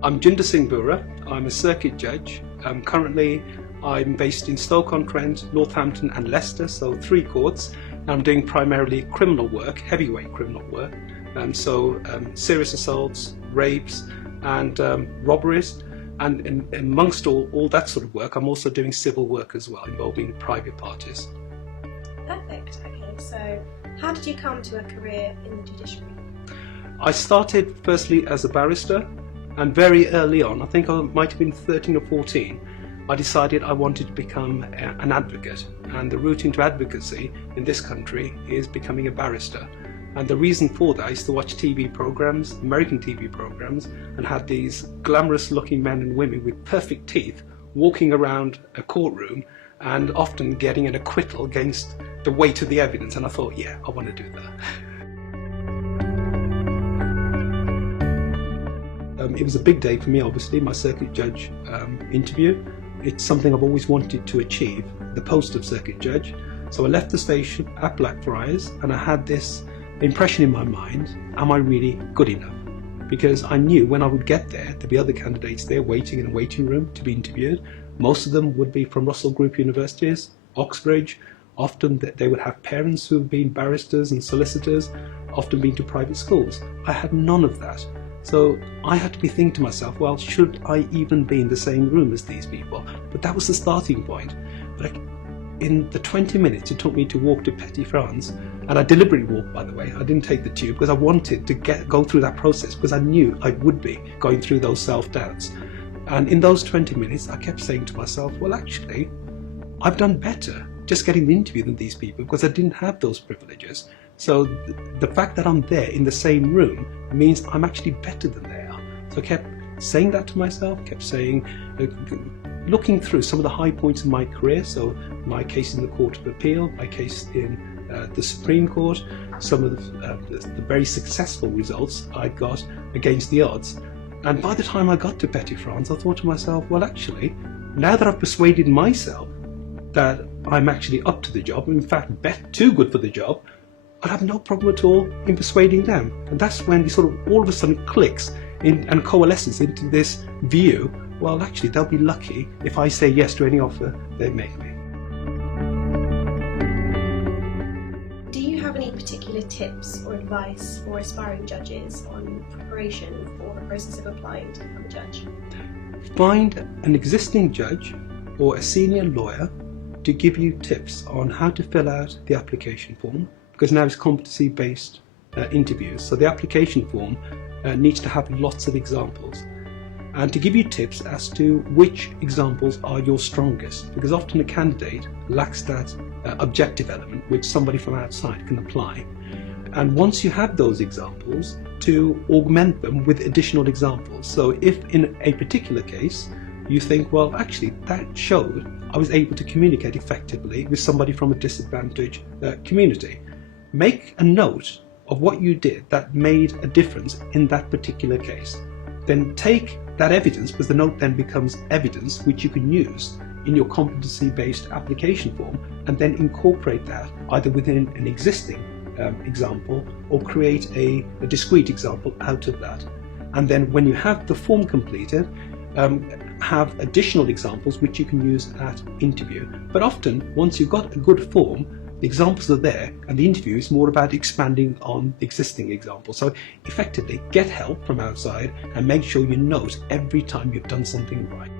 I'm Jinder Singh Boora. I'm a circuit judge. Currently, I'm based in Stoke-on-Trent, Northampton and Leicester, so 3 courts. I'm doing primarily criminal work, heavyweight criminal work, serious assaults, rapes and robberies. And amongst all that sort of work, I'm also doing civil work as well, involving private parties. Perfect. Okay, so how did you come to a career in the judiciary? I started firstly as a barrister, and very early on, I think I might have been 13 or 14, I decided I wanted to become an advocate. And the route into advocacy in this country is becoming a barrister. And the reason for that is to watch TV programs, American TV programs, and had these glamorous looking men and women with perfect teeth walking around a courtroom and often getting an acquittal against the weight of the evidence. And I thought, yeah, I want to do that. It was a big day for me, obviously, my circuit judge interview. It's something I've always wanted to achieve, the post of circuit judge. So I left the station at Blackfriars and I had this impression in my mind, am I really good enough? Because I knew when I would get there, there'd be other candidates there waiting in a waiting room to be interviewed. Most of them would be from Russell Group universities, Oxbridge. Often they would have parents who have been barristers and solicitors, often been to private schools. I had none of that. So I had to be thinking to myself, well, should I even be in the same room as these people? But that was the starting point. But in the 20 minutes it took me to walk to Petite France, and I deliberately walked, by the way, I didn't take the tube because I wanted to go through that process, because I knew I would be going through those self-doubts. And in those 20 minutes I kept saying to myself, well, actually, I've done better just getting the interview than these people, because I didn't have those privileges. So the fact that I'm there in the same room means I'm actually better than they are. So I kept saying that to myself, kept saying, looking through some of the high points in my career, so my case in the Court of Appeal, my case in the Supreme Court, some of the very successful results I got against the odds. And by the time I got to Petite France, I thought to myself, well, actually, now that I've persuaded myself that I'm actually up to the job, in fact, too good for the job, I'd have no problem at all in persuading them. And that's when it sort of all of a sudden clicks and coalesces into this view, well, actually, they'll be lucky if I say yes to any offer they make me. Do you have any particular tips or advice for aspiring judges on preparation for the process of applying to become a judge? Find an existing judge or a senior lawyer to give you tips on how to fill out the application form, because now it's competency-based interviews. So the application form needs to have lots of examples, and to give you tips as to which examples are your strongest, because often a candidate lacks that objective element which somebody from outside can apply. And once you have those examples, to augment them with additional examples. So if in a particular case you think, well, actually that showed I was able to communicate effectively with somebody from a disadvantaged community, make a note of what you did that made a difference in that particular case. Then take that evidence, because the note then becomes evidence which you can use in your competency-based application form, and then incorporate that either within an existing example or create a discrete example out of that. And then when you have the form completed, have additional examples which you can use at interview. But often, once you've got a good form, the examples are there, and the interview is more about expanding on the existing example. So effectively, get help from outside and make sure you note every time you've done something right.